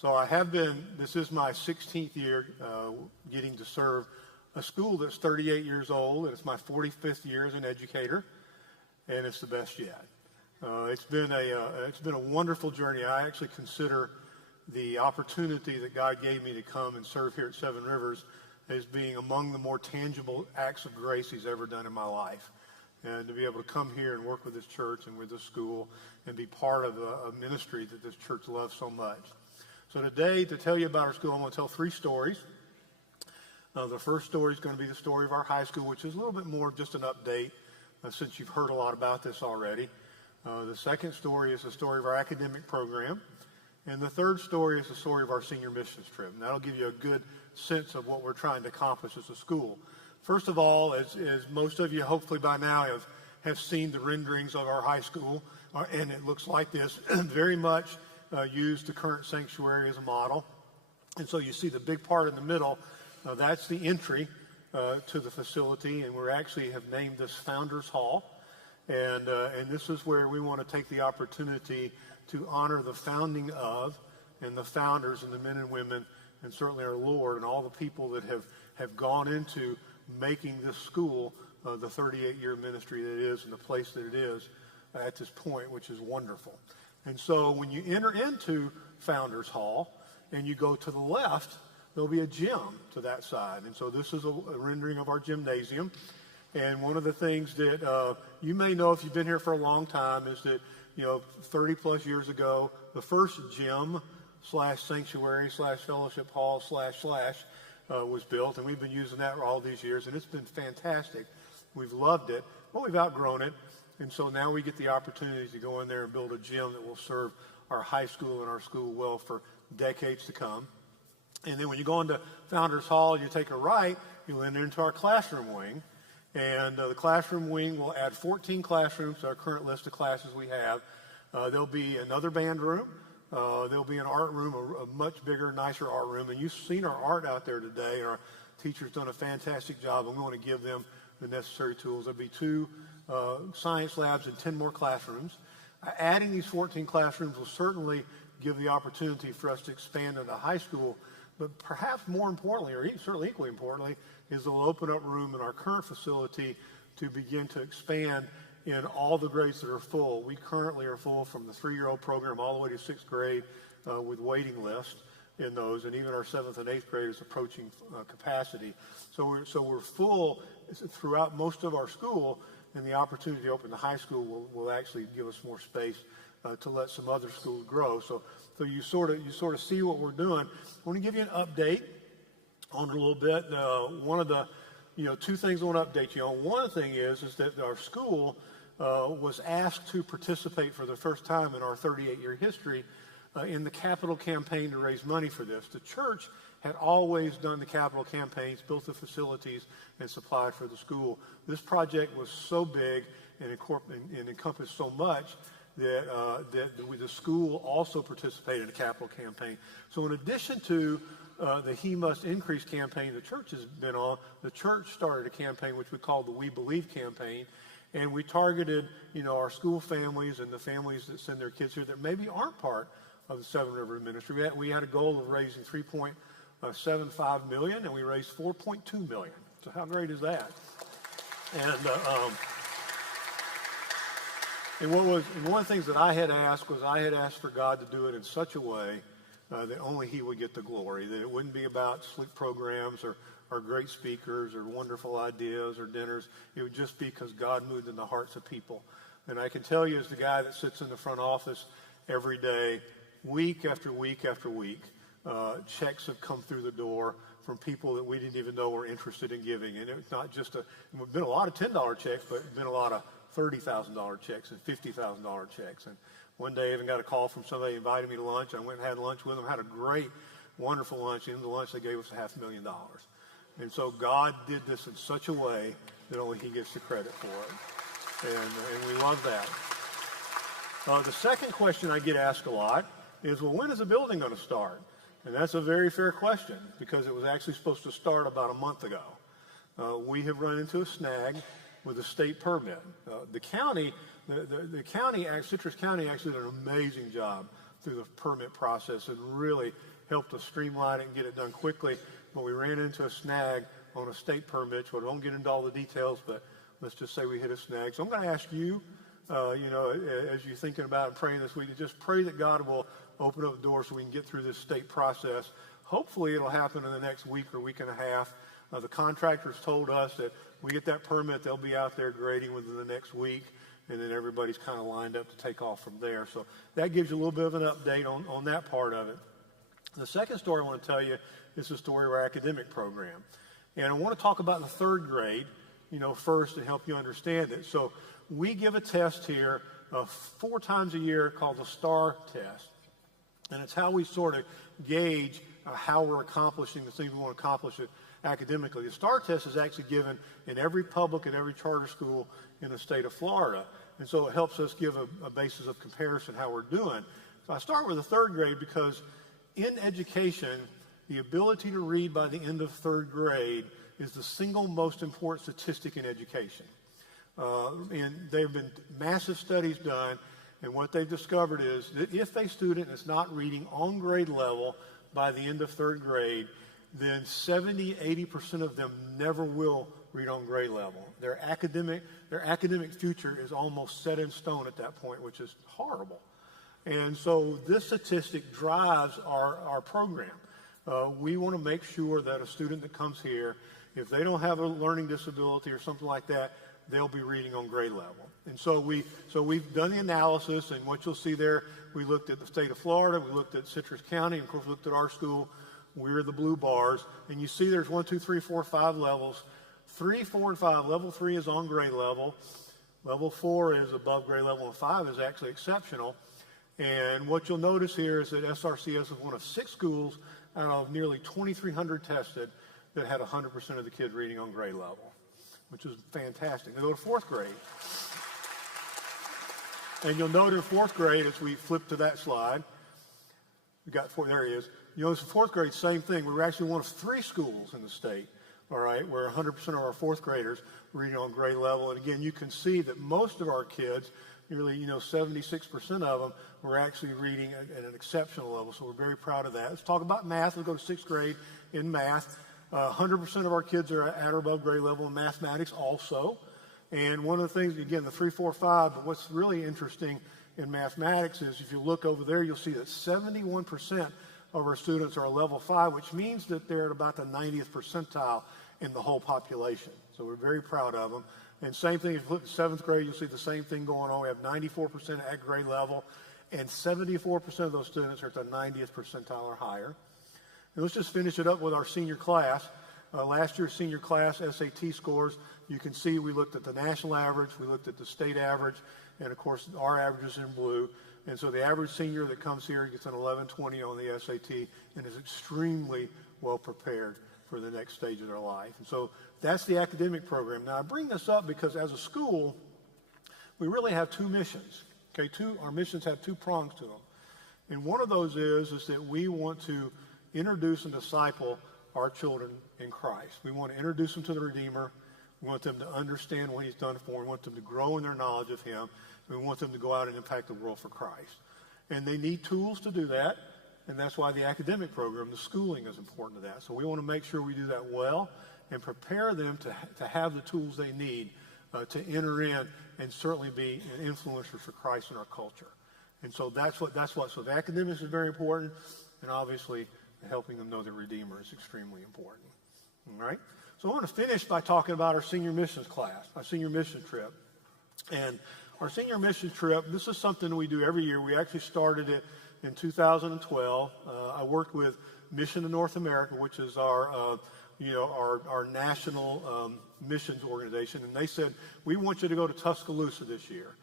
So I have been, this is my 16th year getting to serve a school that's 38 years old, and it's my 45th year as an educator, and it's the best yet. It's been a wonderful journey. I actually consider the opportunity that God gave me to come and serve here at Seven Rivers as being among the more tangible acts of grace He's ever done in my life. And to be able to come here and work with this church and with this school and be part of a ministry that this church loves so much. So today, to tell you about our school, I'm going to tell three stories. The first story is going to be the story of our high school, which is a little bit more of just an update since you've heard a lot about this already. The second story is the story of our academic program. And the third story is the story of our senior missions trip. And that'll give you a good sense of what we're trying to accomplish as a school. First of all, as most of you hopefully by now have seen the renderings of our high school, and it looks like this, very much used the current sanctuary as a model. And so you see the big part in the middle, that's the entry to the facility, and we actually have named this Founders Hall. And this is where we want to take the opportunity to honor the founding of and the founders and the men and women and certainly our Lord and all the people that have gone into making this school the 38-year ministry that it is and the place that it is at this point, which is wonderful. And so when you enter into Founders Hall and you go to the left, there'll be a gym to that side. And so this is a rendering of our gymnasium. And one of the things that you may know if you've been here for a long time is that, 30 plus years ago, the first gym / sanctuary / fellowship hall / was built. And we've been using that all these years. And it's been fantastic. We've loved it, but we've outgrown it. And so now we get the opportunity to go in there and build a gym that will serve our high school and our school well for decades to come. And then when you go into Founders Hall, you take a right, you'll enter into our classroom wing. And the classroom wing will add 14 classrooms to our current list of classes we have. There'll be another band room. There'll be an art room, a much bigger, nicer art room. And you've seen our art out there today. Our teachers done a fantastic job. I'm going to give them the necessary tools. There'll be 2 science labs and 10 more classrooms. Adding these 14 classrooms will certainly give the opportunity for us to expand into high school. But perhaps more importantly, or certainly equally importantly, is they'll open up room in our current facility to begin to expand in all the grades that are full. We currently are full from the 3-year-old program all the way to 6th grade with waiting lists in those, and even our 7th and 8th grade is approaching capacity. So we're full throughout most of our school, and the opportunity to open the high school will actually give us more space to let some other schools grow. So you sort of see what we're doing. I want to give you an update on it a little bit. One of the 2 things I want to update you on. One thing is that our school was asked to participate for the first time in our 38-year history in the capital campaign to raise money for this. The church had always done the capital campaigns, built the facilities, and supplied for the school. This project was so big and encompassed so much that the school also participated in a capital campaign. So in addition to the He Must Increase campaign the church has been on, the church started a campaign which we called the We Believe campaign. And we targeted, our school families and the families that send their kids here that maybe aren't part of the Seven River Ministry. We had a goal of raising $3.75 million, and we raised $4.2 million. So how great is that? And one of the things that I had asked for God to do it in such a way that only He would get the glory, that it wouldn't be about slick programs or great speakers or wonderful ideas or dinners. It would just be because God moved in the hearts of people. And I can tell you, as the guy that sits in the front office every day, week after week after week, checks have come through the door from people that we didn't even know were interested in giving. And it's not just it's been a lot of $10 checks, but it's been a lot of $30,000 checks and $50,000 checks. And one day I even got a call from somebody inviting me to lunch. I went and had lunch with them, had a great, wonderful lunch. And in the lunch, they gave us $500,000. And so God did this in such a way that only He gets the credit for it. And we love that. The second question I get asked a lot is, well, when is the building going to start? And that's a very fair question because it was actually supposed to start about a month ago. We have run into a snag with a state permit. The county, Citrus County actually did an amazing job through the permit process and really helped us streamline it and get it done quickly. But we ran into a snag on a state permit, so I won't get into all the details, but let's just say we hit a snag. So I'm going to ask you, as you're thinking about and praying this week, to just pray that God will open up the door so we can get through this state process. Hopefully it'll happen in the next week or week and a half. The contractors told us that we get that permit, they'll be out there grading within the next week, and then everybody's kind of lined up to take off from there. So that gives you a little bit of an update on that part of it. The second story I want to tell you is the story of our academic program. And I want to talk about the third grade, first to help you understand it. So we give a test here 4 times a year called the STAR test. And it's how we sort of gauge how we're accomplishing the things we want to accomplish academically. The STAR test is actually given in every public and every charter school in the state of Florida. And so it helps us give a basis of comparison how we're doing. So I start with the third grade because in education, the ability to read by the end of third grade is the single most important statistic in education. And there have been massive studies done, and what they've discovered is that if a student is not reading on grade level by the end of third grade, then 70-80% of them never will read on grade level. Their academic future is almost set in stone at that point, which is horrible. And so this statistic drives our program. We want to make sure that a student that comes here, if they don't have a learning disability or something like that, they'll be reading on grade level. And so we've done the analysis, and what you'll see there, we looked at the state of Florida, we looked at Citrus County, and of course we looked at our school. We're the blue bars, and you see there's 1, 2, 3, 4, 5 levels. 3, 4, and 5. Level 3 is on grade level. Level 4 is above grade level, and 5 is actually exceptional. And what you'll notice here is that SRCS is one of 6 schools out of nearly 2,300 tested that had 100% of the kids reading on grade level, which is fantastic. They go to 4th grade. And you'll note in 4th grade, as we flip to that slide, we got 4, there he is. You notice in 4th grade, same thing. We were actually one of 3 schools in the state, all right, where 100% of our 4th graders were reading on grade level. And again, you can see that most of our kids, nearly 76% of them, were actually reading at an exceptional level. So we're very proud of that. Let's talk about math. Let's go to 6th grade in math. 100% of our kids are at or above grade level in mathematics also. And one of the things, again, the 3, 4, 5, but what's really interesting in mathematics is if you look over there, you'll see that 71% of our students are a level 5, which means that they're at about the 90th percentile in the whole population. So we're very proud of them. And same thing, if you look at 7th grade, you'll see the same thing going on. We have 94% at grade level, and 74% of those students are at the 90th percentile or higher. And let's just finish it up with our senior class. Last year's senior class SAT scores, you can see we looked at the national average, we looked at the state average, and of course our average is in blue. And so the average senior that comes here gets an 1120 on the SAT and is extremely well prepared for the next stage of their life. And so that's the academic program. Now I bring this up because as a school, we really have 2 missions. Okay, our missions have 2 prongs to them. And one of those is that we want to introduce and disciple our children in Christ. We want to introduce them to the Redeemer. We want them to understand what he's done for them. We want them to grow in their knowledge of him. We want them to go out and impact the world for Christ. And they need tools to do that, and that's why the academic program, the schooling, is important to that. So we want to make sure we do that well and prepare them to have the tools they need to enter in and certainly be an influencer for Christ in our culture. And so so the academics is very important, and obviously helping them know the Redeemer is extremely important. All right? So I want to finish by talking about our senior missions class, our senior mission trip. And our senior mission trip, this is something we do every year. We actually started it in 2012. I worked with Mission to North America, which is our national missions organization, and they said, we want you to go to Tuscaloosa this year.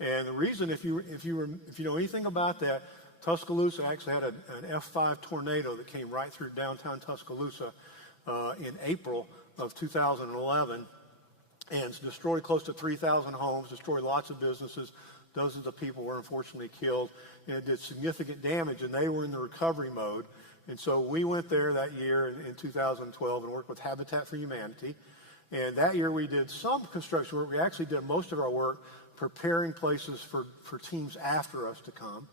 And the reason, if you know anything about that, Tuscaloosa actually had an F5 tornado that came right through downtown Tuscaloosa in April of 2011 and destroyed close to 3,000 homes, destroyed lots of businesses. Dozens of people were unfortunately killed, and it did significant damage, and they were in the recovery mode. And so we went there that year in 2012 and worked with Habitat for Humanity. And that year we did some construction work. We actually did most of our work preparing places for teams after us to come.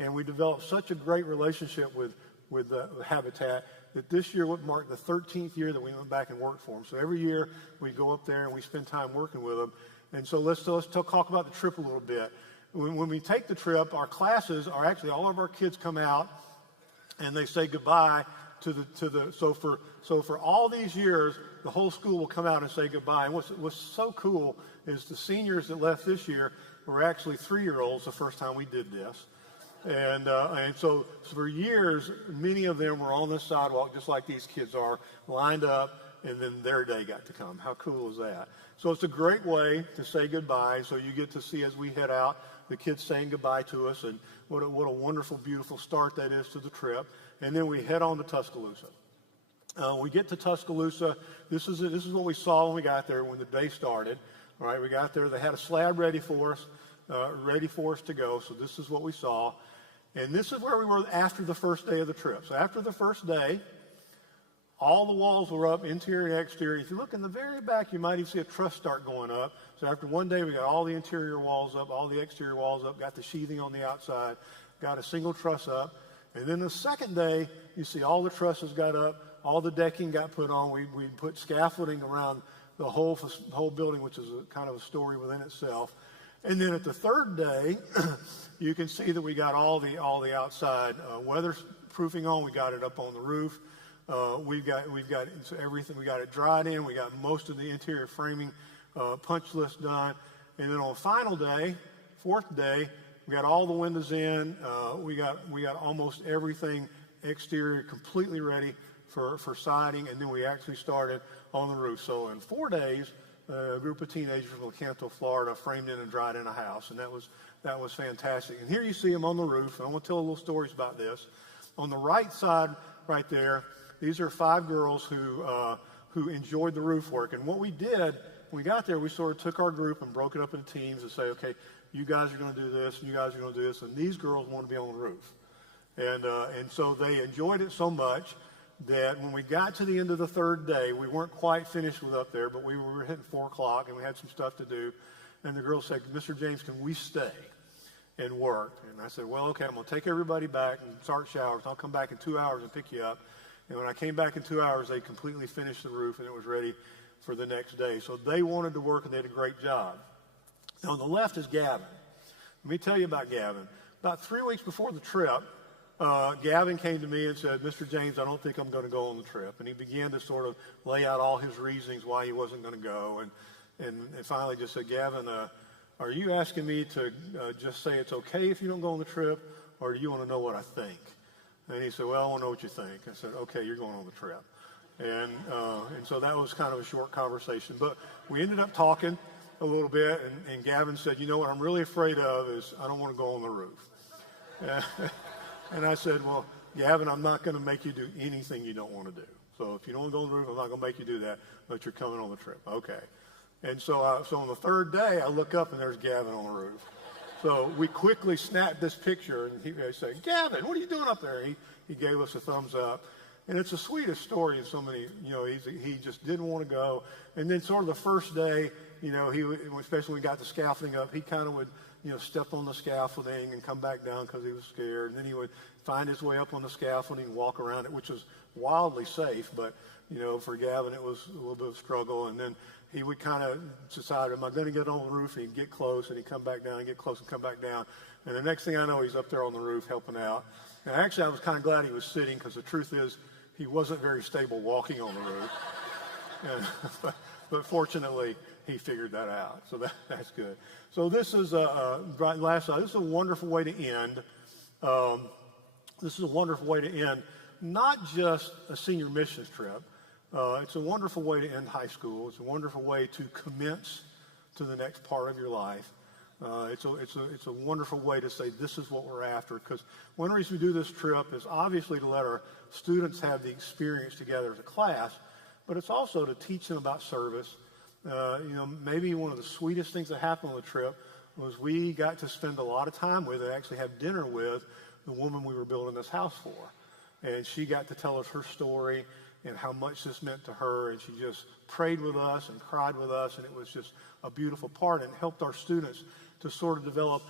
And we developed such a great relationship with the Habitat that this year would mark the 13th year that we went back and worked for them. So every year we go up there and we spend time working with them. And so let's talk about the trip a little bit. When we take the trip, our classes are actually, all of our kids come out and they say goodbye so for all these years, the whole school will come out and say goodbye. And what's so cool is the seniors that left this year were actually 3-year-olds the first time we did this. And so for years, many of them were on the sidewalk, just like these kids are, lined up, and then their day got to come. How cool is that? So it's a great way to say goodbye. So you get to see, as we head out, the kids saying goodbye to us, and what a wonderful, beautiful start that is to the trip. And then we head on to Tuscaloosa. We get to Tuscaloosa. This is what we saw when we got there, when the day started. All right, we got there. They had a slab ready for us to go. So this is what we saw. And this is where we were after the first day of the trip. So after the first day, all the walls were up, interior and exterior. If you look in the very back, you might even see a truss start going up. So after one day, we got all the interior walls up, all the exterior walls up, got the sheathing on the outside, got a single truss up. And then the second day, you see all the trusses got up, all the decking got put on. We put scaffolding around the whole building, which is kind of a story within itself. And then at the third day, you can see that we got all the outside weatherproofing on. We got it up on the roof. We've got everything. We got it dried in. We got most of the interior framing punch list done. And then on the final day, fourth day, we got all the windows in. We got almost everything exterior completely ready for siding. And then we actually started on the roof. So in 4 days, a group of teenagers from Lecanto, Florida, framed in and dried in a house, and that was fantastic. And here you see them on the roof, and I want to tell a little stories about this. On the right side, right there, these are 5 girls who enjoyed the roof work. And what we did when we got there, we sort of took our group and broke it up into teams and say, okay, you guys are going to do this, and you guys are going to do this, and these girls want to be on the roof. And so they enjoyed it so much that when we got to the end of the third day, we weren't quite finished with up there, but we were hitting 4 o'clock and we had some stuff to do. And the girls said, Mr. James, can we stay and work? And I said, well, okay, I'm going to take everybody back and start showers. I'll come back in 2 hours and pick you up. And when I came back in 2 hours, they completely finished the roof and it was ready for the next day. So they wanted to work and they did a great job. Now on the left is Gavin. Let me tell you about Gavin. About 3 weeks before the trip, Gavin came to me and said, Mr. James, I don't think I'm going to go on the trip. And he began to sort of lay out all his reasons why he wasn't going to go. And finally just said, Gavin, are you asking me to just say it's okay if you don't go on the trip, or do you want to know what I think? And he said, well, I want to know what you think. I said, okay, you're going on the trip. And so that was kind of a short conversation. But we ended up talking a little bit, and Gavin said, you know what I'm really afraid of is I don't want to go on the roof. And I said, well, Gavin, I'm not going to make you do anything you don't want to do. So if you don't want to go on the roof, I'm not going to make you do that, but you're coming on the trip. Okay. And so on the third day, I look up and there's Gavin on the roof. So we quickly snapped this picture, and he said, Gavin, what are you doing up there? He gave us a thumbs up. And it's the sweetest story in so many, he just didn't want to go. And then sort of the first day, especially when we got the scaffolding up, he kind of would, step on the scaffolding and come back down because he was scared. And then he would find his way up on the scaffolding and walk around it, which was wildly safe. But, for Gavin, it was a little bit of a struggle. And then he would kind of decide, am I going to get on the roof? And he'd get close, and he'd come back down, and get close and come back down. And the next thing I know, he's up there on the roof helping out. And actually, I was kind of glad he was sitting because the truth is he wasn't very stable walking on the roof. But fortunately, he figured that out. So that's good. So this is last slide. This is a wonderful way to end. This is a wonderful way to end not just a senior missions trip. It's a wonderful way to end high school. It's a wonderful way to commence to the next part of your life. It's a wonderful way to say this is what we're after, because one reason we do this trip is obviously to let our students have the experience together as a class, but it's also to teach them about service. Maybe one of the sweetest things that happened on the trip was we got to spend a lot of time with and actually have dinner with the woman we were building this house for. And she got to tell us her story and how much this meant to her, and she just prayed with us and cried with us, and it was just a beautiful part and helped our students to sort of develop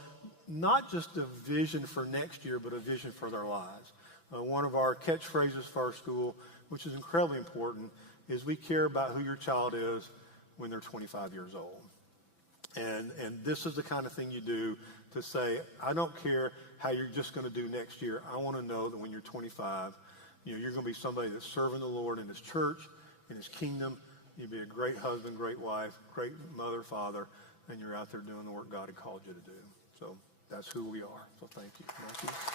not just a vision for next year, but a vision for their lives. One of our catchphrases for our school, which is incredibly important, is we care about who your child is when they're 25 years old. And this is the kind of thing you do to say, I don't care how you're just going to do next year. I want to know that when you're 25, you're going to be somebody that's serving the Lord in his church, in his kingdom. You'll be a great husband, great wife, great mother, father, and you're out there doing the work God had called you to do. So that's who we are. So thank you. Thank you.